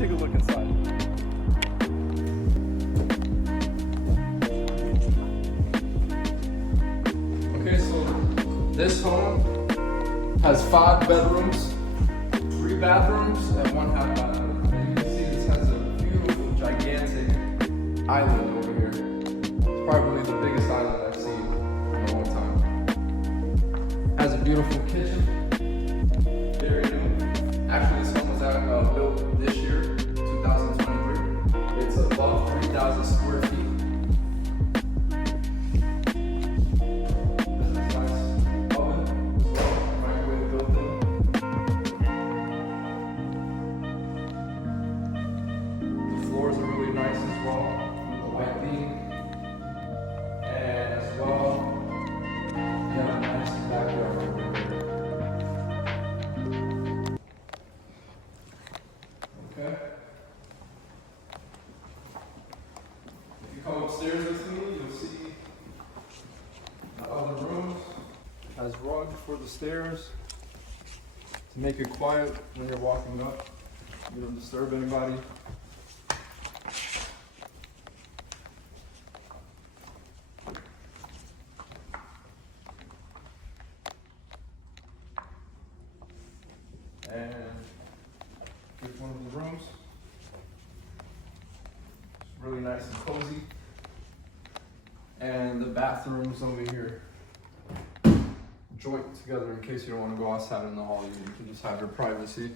take a look inside. Okay, so this home has 5 bedrooms, 3 bathrooms, and 1 half bathroom. As you can see, this has a beautiful, gigantic island over here. It's probably the biggest island I've seen in a long time. Has a beautiful kitchen, very new. Actually, this home was built this year, 2023. It's above 3,000 square feet. This is nice oven as well, microwave built in. The floors are really nice as well, with the white beam. And as well, you have a nice backyard over here. Okay. If you come upstairs with me, you'll see the other rooms. Has rugs for the stairs to make it quiet when you're walking up. You don't disturb anybody. And here's one of the rooms. It's really nice and cozy. And the bathrooms over here joint together in case you don't want to go outside in the hall. You can just have your privacy.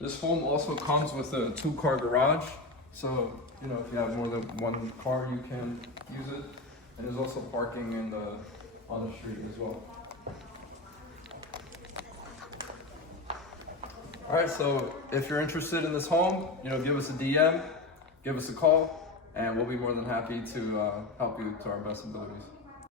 This home also comes with a 2-car garage. So, you know, if you have more than 1 car, you can use it. And there's also parking on the street as well. All right, so if you're interested in this home, you know, give us a DM, give us a call, and we'll be more than happy to help you to our best abilities.